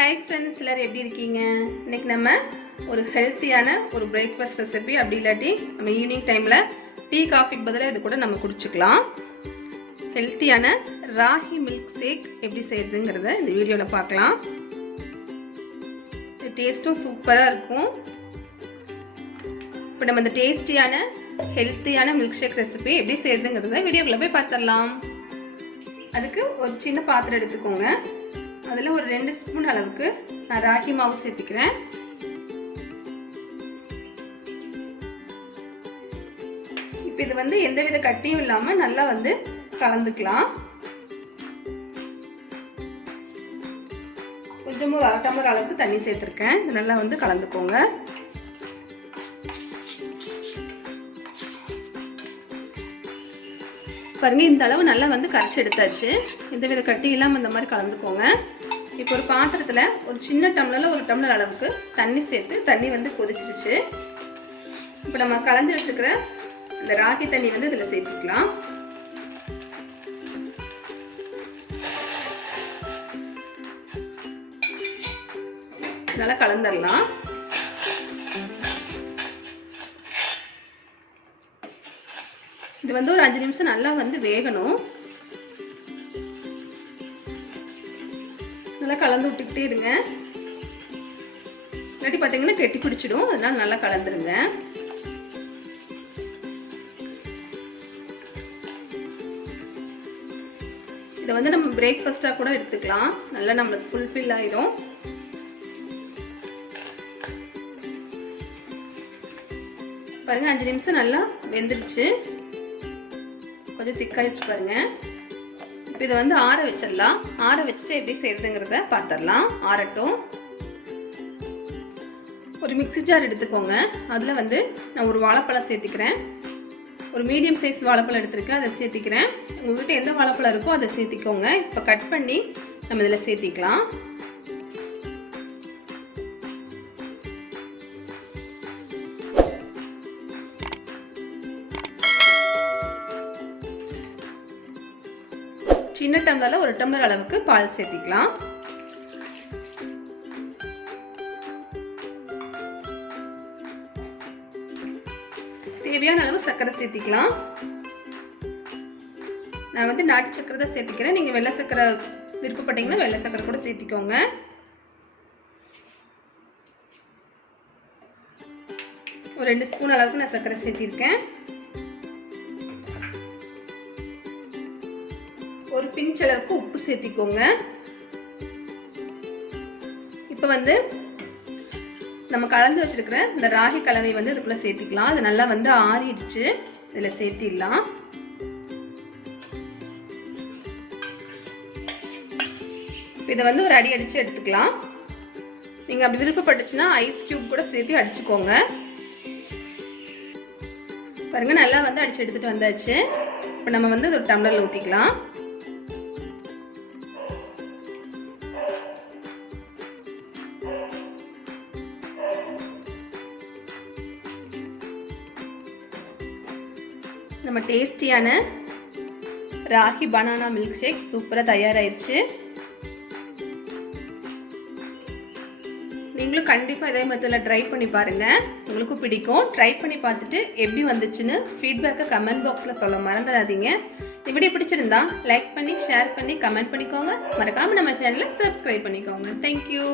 Hi friends, எல்லோரும் எப்படி இருக்கீங்க? இன்றைக்கி நம்ம ஒரு ஹெல்த்தியான ஒரு பிரேக்ஃபாஸ்ட் ரெசிபி, அப்படி இல்லாட்டி நம்ம ஈவினிங் டைமில் டீ காஃபிக்கு பதிலாக இது கூட நம்ம குடிச்சிக்கலாம். ஹெல்த்தியான ராகி மில்க் ஷேக் எப்படி செய்யறதுங்கிறத இந்த வீடியோவில் பார்க்கலாம். இது டேஸ்ட்டும் சூப்பராக இருக்கும். இப்போ நம்ம இந்த டேஸ்டியான ஹெல்த்தியான மில்க் ஷேக் ரெசிபி எப்படி செய்யறதுங்கிறத வீடியோக்குள்ளே போய் பார்த்துடலாம். அதுக்கு ஒரு சின்ன பாத்திரம் எடுத்துக்கோங்க. அதில் ஒரு 2 ஸ்பூன் அளவுக்கு நான் ராகி மாவு சேர்த்துக்கிறேன். இப்போ இது எந்தவித கட்டியும் இல்லாமல் நல்லா கலந்துக்கலாம். கொஞ்சமாக 1 டம்ளர் அளவுக்கு தண்ணி சேர்த்துருக்கேன். இது நல்லா கலந்துக்கோங்க. பாருங்க, இந்த அளவு நல்லா கரைச்சி எடுத்தாச்சு. எந்தவித கட்டி இல்லாமல் இந்த மாதிரி கலந்துக்கோங்க. இப்போ ஒரு பாத்திரத்தில் ஒரு சின்ன டம்ளரில் 1 டம்ளர் அளவுக்கு தண்ணி சேர்த்து தண்ணி கொதிச்சிருச்சு. இப்போ நம்ம கலந்து வச்சுக்கிற இந்த ராகி தண்ணி இதில் சேர்த்துக்கலாம். நல்லா கலந்துடலாம். இது ஒரு 5 நிமிஷம் நல்லா வேகணும். நல்லா கலந்து விட்டுக்கிட்டே இருங்க. இல்லாட்டி பார்த்தீங்கன்னா கெட்டி பிடிச்சிடும். அதனால நல்லா கலந்துருங்க. இதை நம்ம பிரேக்ஃபாஸ்டாக கூட எடுத்துக்கலாம். நல்லா நம்மளுக்கு ஃபுல்ஃபில் ஆயிடும். பாருங்க, 5 நிமிஷம் நல்லா வெந்துருச்சு. கொஞ்சம் திக்காயிடுச்சு பாருங்க. இப்போ இதை ஆற வச்சிடலாம். ஆற வச்சுட்டு எப்படி செய்யறதுங்கிறத பார்த்துடலாம். ஆறட்டும். ஒரு மிக்ஸி ஜார் எடுத்துக்கோங்க. அதில் நான் ஒரு வாழைப்பழம் சேர்த்திக்கிறேன். ஒரு மீடியம் சைஸ் வாழைப்பழம் எடுத்துருக்கேன், அதை சேர்த்திக்கிறேன். உங்கள்கிட்ட எந்த வாழைப்பழம் இருக்கோ அதை சேர்த்திக்கோங்க. இப்போ கட் பண்ணி நம்ம இதில் சேர்த்திக்கலாம். சின்ன டம்ளரில் 1 டம்ளர் அளவுக்கு பால் சேர்த்திக்கலாம். தேவையான அளவு சர்க்கரை சேர்த்திக்கலாம். நான் நாட்டு சர்க்கரை தான் சேர்த்திக்கிறேன். நீங்கள் வெள்ளை சர்க்கரை விருப்பப்பட்டீங்கன்னா வெள்ளை சர்க்கரை கூட சேர்த்திக்கோங்க. ஒரு 2 ஸ்பூன் அளவுக்கு நான் சர்க்கரை சேர்த்திருக்கேன். ஒரு பிஞ்ச் அளவுக்கு உப்பு சேர்த்திக்கோங்க. இப்போ நம்ம கலந்து வச்சிருக்கிற இந்த ராகி கலவை இதுக்குள்ள சேர்த்திக்கலாம். அது நல்லா ஆறிடுச்சு. இதில் சேர்த்திடலாம். இதை ஒரு அடி அடிச்சு எடுத்துக்கலாம். நீங்கள் அப்படி விருப்பப்பட்டுச்சுன்னா ஐஸ் கியூப் கூட சேர்த்து அடிச்சுக்கோங்க. பாருங்க, நல்லா அடிச்சு எடுத்துட்டு வந்தாச்சு. இப்போ நம்ம ஒரு டம்ளர்ல ஊற்றிக்கலாம். நம்ம டேஸ்டியான ராகி பனானா மில்க் ஷேக் சூப்பராக தயாராகிடுச்சு. நீங்களும் கண்டிப்பாக இதே மெத்தடில் ட்ரை பண்ணி பாருங்கள். உங்களுக்கும் பிடிக்கும். ட்ரை பண்ணி பார்த்துட்டு எப்படி வந்துச்சுன்னு ஃபீட்பேக்கை கமெண்ட் பாக்ஸில் சொல்ல மறந்துடாதீங்க. இந்த வீடியோ பிடிச்சிருந்தா லைக் பண்ணி, ஷேர் பண்ணி, கமெண்ட் பண்ணிக்கோங்க. மறக்காமல் நம்ம சேனலை சப்ஸ்கிரைப் பண்ணிக்கோங்க. தேங்க்யூ.